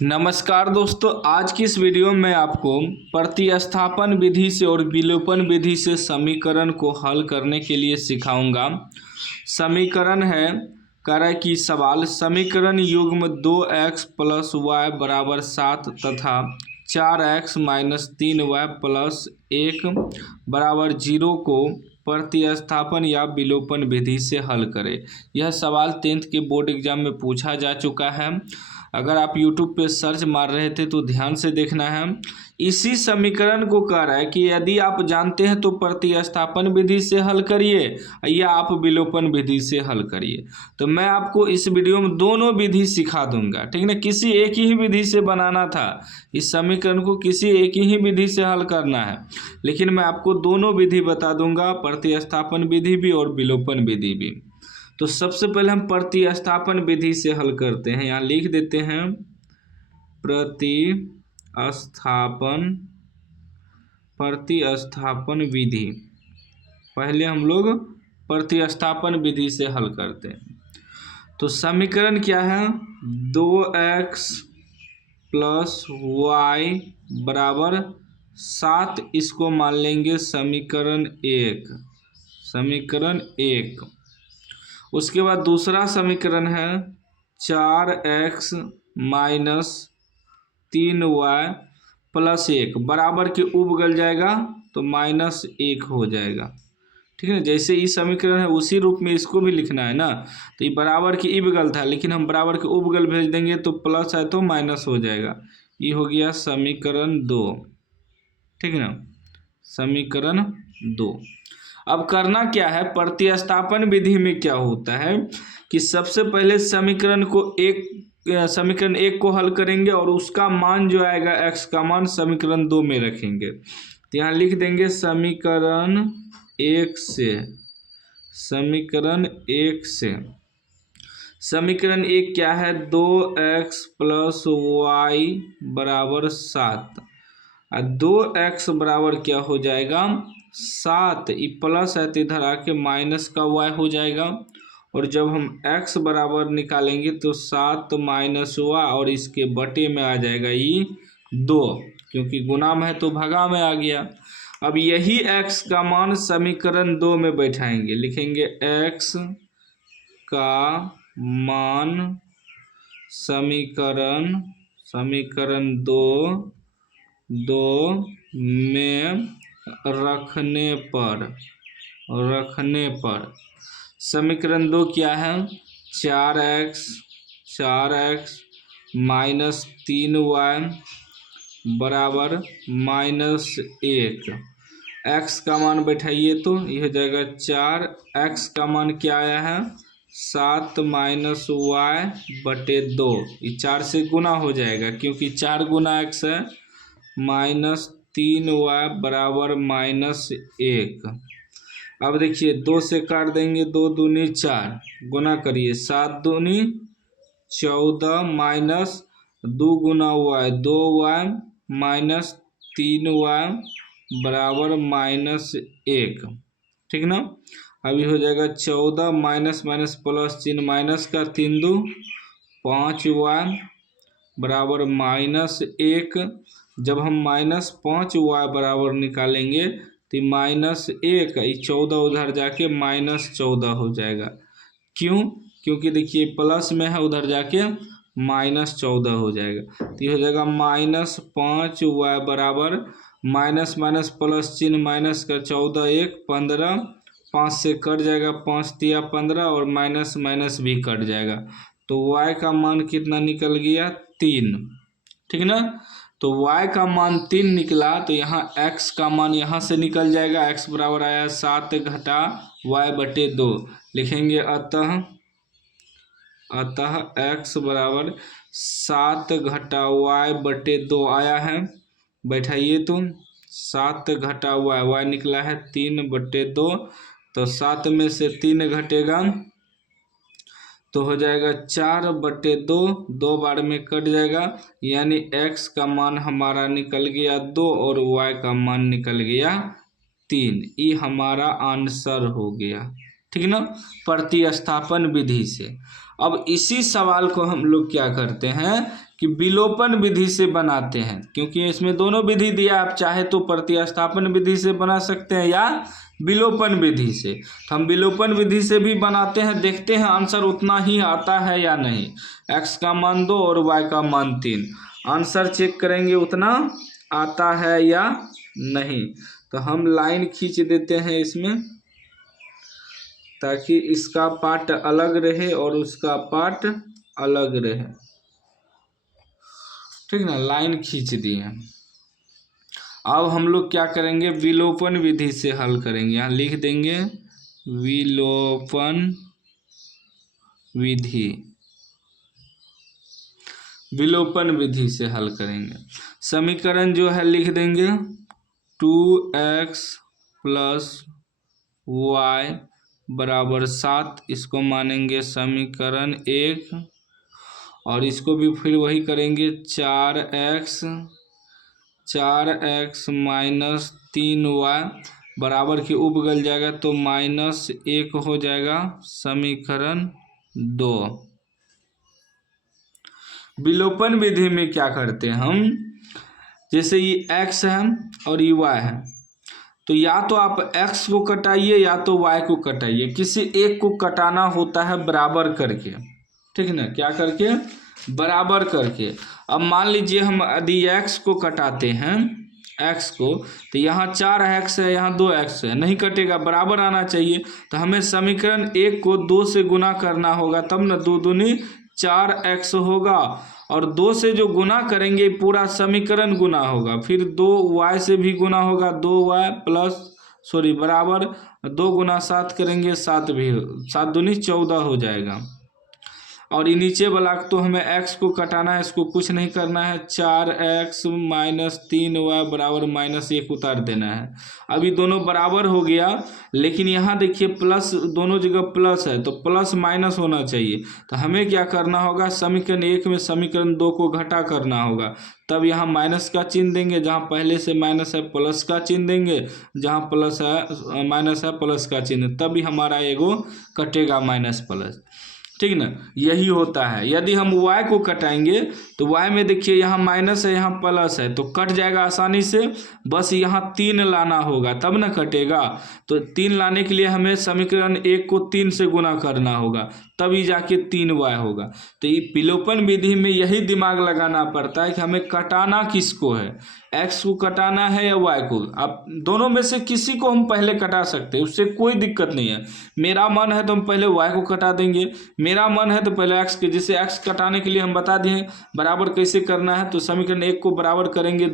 नमस्कार दोस्तों, आज की इस वीडियो में आपको प्रतिस्थापन विधि से और विलोपन विधि से समीकरण को हल करने के लिए सिखाऊंगा। समीकरण है करें कि सवाल समीकरण युग्म 2x प्लस वाई बराबर 7 तथा 4x माइनस 3y प्लस 1 बराबर 0 को प्रतिस्थापन या विलोपन विधि से हल करें। यह सवाल 10th के बोर्ड एग्जाम में पूछा जा चुका है। अगर आप YouTube पे सर्च मार रहे थे तो ध्यान से देखना है। इसी समीकरण को कह रहा है कि यदि आप जानते हैं तो प्रतिस्थापन विधि से हल करिए या आप विलोपन विधि से हल करिए। तो मैं आपको इस वीडियो में दोनों विधि सिखा दूंगा, ठीक ना। किसी एक ही विधि से बनाना था, इस समीकरण को किसी एक ही विधि से हल करना है, लेकिन मैं आपको दोनों विधि बता दूंगा, प्रतिस्थापन विधि भी और विलोपन विधि भी। तो सबसे पहले हम प्रतिस्थापन विधि से हल करते हैं। यहाँ लिख देते हैं प्रतिस्थापन विधि। पहले हम लोग प्रतिस्थापन विधि से हल करते हैं। तो समीकरण क्या है, 2x प्लस वाई बराबर 7, इसको मान लेंगे समीकरण एक। उसके बाद दूसरा समीकरण है 4x माइनस 3y प्लस 1 बराबर के उबगल जाएगा तो -1 हो जाएगा, ठीक है। जैसे इस समीकरण है उसी रूप में इसको भी लिखना है ना। तो ये बराबर की इबगल था, लेकिन हम बराबर के उबगल भेज देंगे तो प्लस है तो माइनस हो जाएगा। ये हो गया समीकरण 2, ठीक है ना, समीकरण 2। अब करना क्या है, प्रतिस्थापन विधि में क्या होता है कि सबसे पहले समीकरण एक को हल करेंगे और उसका मान जो आएगा x का मान समीकरण 2 में रखेंगे। तो यहाँ लिख देंगे समीकरण एक क्या है, 2x प्लस वाई बराबर 7। 2x बराबर क्या हो जाएगा 7, ये प्लस है तो इधर आके माइनस का y हो जाएगा। और जब हम x बराबर निकालेंगे तो 7 माइनस y और इसके बटे में आ जाएगा ये 2, क्योंकि गुणा में है तो भगा में आ गया। अब यही x का मान समीकरण 2 में बैठाएंगे, लिखेंगे x का मान समीकरण 2 में रखने पर समीकरण 2 क्या है, 4x माइनस 3y बराबर -1। x का मान बैठाइए तो यह हो जाएगा 4। x का मान क्या आया है 7 माइनस y बटे 2, ये 4 से गुना हो जाएगा क्योंकि 4 गुना x है, -3y बराबर -1। अब देखिए 2 से काट देंगे, 2 दूनी 4, गुना करिए 7 दूनी 14 माइनस 2 गुना y 2y माइनस 3y बराबर -1, ठीक ना। अभी हो जाएगा 14 माइनस प्लस चिन्ह माइनस का 3 2 5y बराबर -1। जब हम -5y बराबर निकालेंगे तो -1, 14 उधर जाके -14 हो जाएगा। क्यों? क्योंकि देखिए प्लस में है, उधर जाके -14 हो जाएगा। तो ये हो जाएगा -5y बराबर माइनस प्लस चिन्ह माइनस का 14 1 15, 5 से कट जाएगा, 5 तिया 15 और माइनस भी कट जाएगा। तो y का मान कितना निकल गया 3, ठीक ना। तो y का मान 3 निकला तो यहाँ x का मान यहाँ से निकल जाएगा। x बराबर आया 7 घटा y बटे 2, लिखेंगे अतः x बराबर 7 घटा y बटे 2 आया है। बैठाइए तो 7 घटा y निकला है 3 बटे 2, तो 7 में से 3 घटेगा तो हो जाएगा 4 बटे 2, 2 बार में कट जाएगा, यानी x का मान हमारा निकल गया 2 और y का मान निकल गया 3। ये हमारा आंसर हो गया, ठीक ना, प्रतिस्थापन विधि से। अब इसी सवाल को हम लोग क्या करते हैं कि विलोपन विधि से बनाते हैं, क्योंकि इसमें दोनों विधि दिया, आप चाहे तो प्रतिस्थापन विधि से बना सकते हैं या विलोपन विधि से। तो हम विलोपन विधि से भी बनाते हैं, देखते हैं आंसर उतना ही आता है या नहीं। x का मान 2 और y का मान 3, आंसर चेक करेंगे उतना आता है या नहीं। तो हम लाइन खींच देते हैं इसमें, ताकि इसका पार्ट अलग रहे और उसका पार्ट अलग रहे। ठीक ना, लाइन खींच दिए। अब हम लोग क्या करेंगे, विलोपन विधि से हल करेंगे। यहाँ लिख देंगे विलोपन विधि, विलोपन विधि से हल करेंगे। समीकरण जो है लिख देंगे 2x प्लस वाई बराबर 7, इसको मानेंगे समीकरण 1। और इसको भी फिर वही करेंगे 4x माइनस 3y बराबर के उपगल जाएगा तो -1 हो जाएगा समीकरण 2। विलोपन विधि में क्या करते हैं हम, जैसे ये x है और ये y है, तो या तो आप x को कटाइए या तो y को कटाइए, किसी एक को कटाना होता है बराबर करके। ठीक ना, क्या करके, बराबर करके। अब मान लीजिए हम यदि x को कटाते हैं, x को, तो यहाँ 4x है, यहाँ 2x है, नहीं कटेगा, बराबर आना चाहिए। तो हमें समीकरण 1 को 2 से गुना करना होगा, तब ना 2 दूनी 4x होगा, और 2 से जो गुना करेंगे पूरा समीकरण गुना होगा, फिर 2y से भी गुना होगा, 2y प्लस बराबर 2 गुना 7 करेंगे, 7 भी 7 दूनी 14 हो जाएगा। और ये नीचे वाला तो हमें x को कटाना है, इसको कुछ नहीं करना है, 4x माइनस 3y बराबर -1 उतार देना है। अभी दोनों बराबर हो गया, लेकिन यहाँ देखिए प्लस, दोनों जगह प्लस है तो प्लस माइनस होना चाहिए। तो हमें क्या करना होगा, समीकरण 1 में समीकरण 2 को घटा करना होगा, तब यहाँ माइनस का चिन्ह देंगे, जहाँ पहले से माइनस है प्लस का चिन्ह देंगे, जहाँ प्लस है माइनस है प्लस का चिन्ह, तभी हमारा एगो कटेगा माइनस प्लस। ठीक ना, यही होता है। यदि हम y को कटाएंगे तो y में देखिए यहाँ माइनस है, यहाँ प्लस है, तो कट जाएगा आसानी से, बस यहाँ 3 लाना होगा तब ना कटेगा। तो 3 लाने के लिए हमें समीकरण 1 को 3 से गुना करना होगा, तभी जाके 3y होगा। तो ये विलोपन विधि में यही दिमाग लगाना पड़ता है कि हमें कटाना किसको है, x को कटाना है या y को। अब दोनों में से किसी को हम पहले कटा सकते हैं, उससे कोई दिक्कत नहीं है। मेरा मन है तो हम पहले y को कटा देंगे, मेरा मन है तो पहले x के, जैसे x कटाने के लिए हम बता दिए बराबर कैसे करना है। तो समीकरण 1 को बराबर करेंगे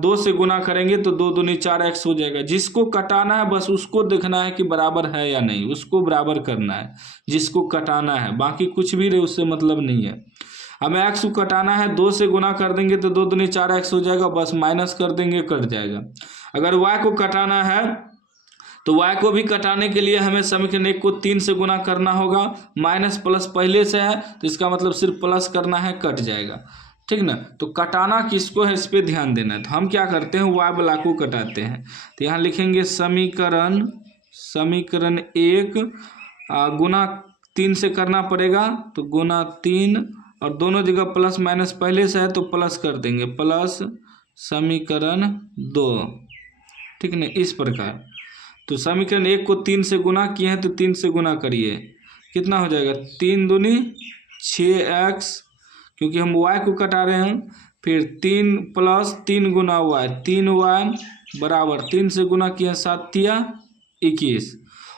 2 से गुना करेंगे तो 2 दूनी 4x हो जाएगा। जिसको कटाना है बस उसको देखना है कि बराबर है या नहीं, उसको बराबर करना है जिसको कटाना है, बाकी कुछ भी रहे उससे मतलब नहीं है। हमें x को कटाना है, 2 से गुना कर देंगे तो 2 दूनी 4x हो जाएगा, बस माइनस कर देंगे कट जाएगा। अगर y को कटाना है तो y को भी कटाने के लिए हमें समीकरण 1 को 3 से गुना करना होगा, माइनस प्लस पहले से है तो इसका मतलब सिर्फ प्लस करना है, कट जाएगा। ठीक ना, तो कटाना किसको है इस पर ध्यान देना है। तो हम क्या करते हैं, y वाला को कटाते हैं। तो यहाँ लिखेंगे समीकरण 1 गुना 3 से करना पड़ेगा, तो गुना 3, और दोनों जगह प्लस माइनस पहले से है तो प्लस कर देंगे, प्लस समीकरण 2। ठीक ना, इस प्रकार। तो समीकरण 1 को 3 से गुना किए हैं तो 3 से गुना करिए, कितना हो जाएगा, 3 दूनी 6x, क्योंकि हम y को कटा रहे हैं। फिर 3 प्लस 3 गुना y, 3y बराबर 3 से गुना किए 7 या 21,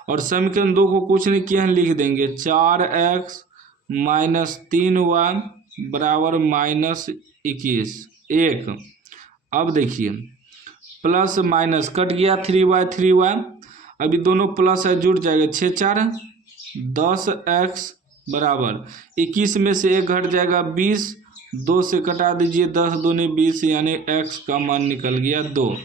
और समीकरण 2 को कुछ नहीं किए हैं, लिख देंगे 4x माइनस 3y बराबर -21 1। अब देखिए प्लस माइनस कट गया, 3y, अभी दोनों प्लस है जुड़ जाएगा, 6 4 10x बराबर 21 में से 1 घट जाएगा 20, 2 से कटा दीजिए, 10 दूनी 20, यानी x का मान निकल गया 2।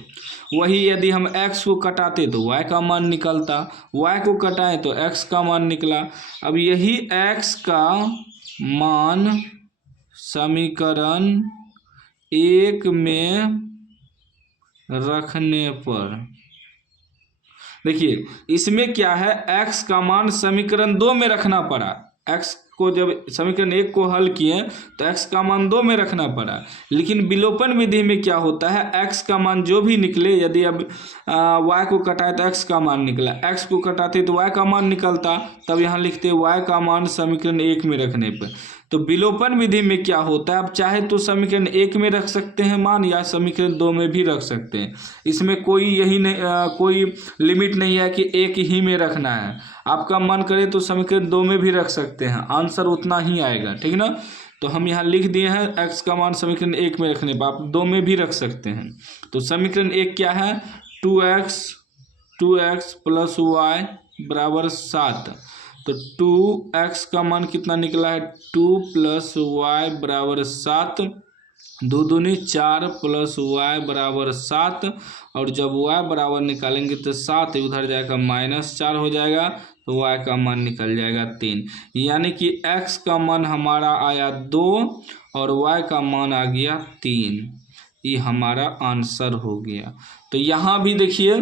वही यदि हम x को कटाते तो y का मान निकलता, y को कटाएं तो x का मान निकला। अब यही x का मान समीकरण 1 में रखने पर, देखिए इसमें क्या है, x का मान समीकरण 2 में रखना पड़ा, x को जब समीकरण 1 को हल किए तो x का मान 2 में रखना पड़ा, लेकिन विलोपन विधि में क्या होता है, x का मान जो भी निकले, यदि अब y को कटाए तो x का मान निकला, x को कटाते तो y का मान निकलता, तब यहाँ लिखते y का मान समीकरण 1 में रखने पर। तो विलोपन विधि में क्या होता है, आप चाहे तो समीकरण 1 में रख सकते हैं मान, या समीकरण 2 में भी रख सकते हैं। इसमें कोई यही नहीं कोई लिमिट नहीं है कि एक ही में रखना है। आपका मन करे तो समीकरण 2 में भी रख सकते हैं, आंसर उतना ही आएगा, ठीक ना। तो हम यहाँ लिख दिए हैं x का मान समीकरण 1 में रखने पर, आप 2 में भी रख सकते हैं। तो समीकरण 1 क्या है, 2x प्लस y बराबर 7। तो 2x का मान कितना निकला है, 2 प्लस वाई बराबर 7, 2 दूनी 4 प्लस y बराबर 7, और जब y बराबर निकालेंगे तो 7 उधर जाएगा -4 हो जाएगा, तो y का मान निकल जाएगा 3। यानी कि x का मान हमारा आया 2 और y का मान आ गया 3। ये हमारा आंसर हो गया। तो यहाँ भी देखिए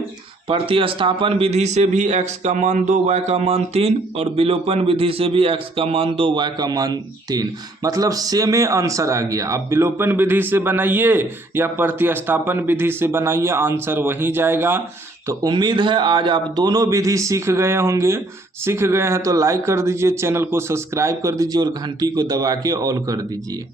प्रतिस्थापन विधि से भी x का मान 2 y का मान 3, और विलोपन विधि से भी x का मान 2 y का मान 3, मतलब सेम आंसर आ गया। आप विलोपन विधि से बनाइए या प्रतिस्थापन विधि से बनाइए, आंसर वहीं जाएगा। तो उम्मीद है आज आप दोनों विधि सीख गए होंगे। सीख गए हैं तो लाइक कर दीजिए, चैनल को सब्सक्राइब कर दीजिए और घंटी को दबा के ऑल कर दीजिए।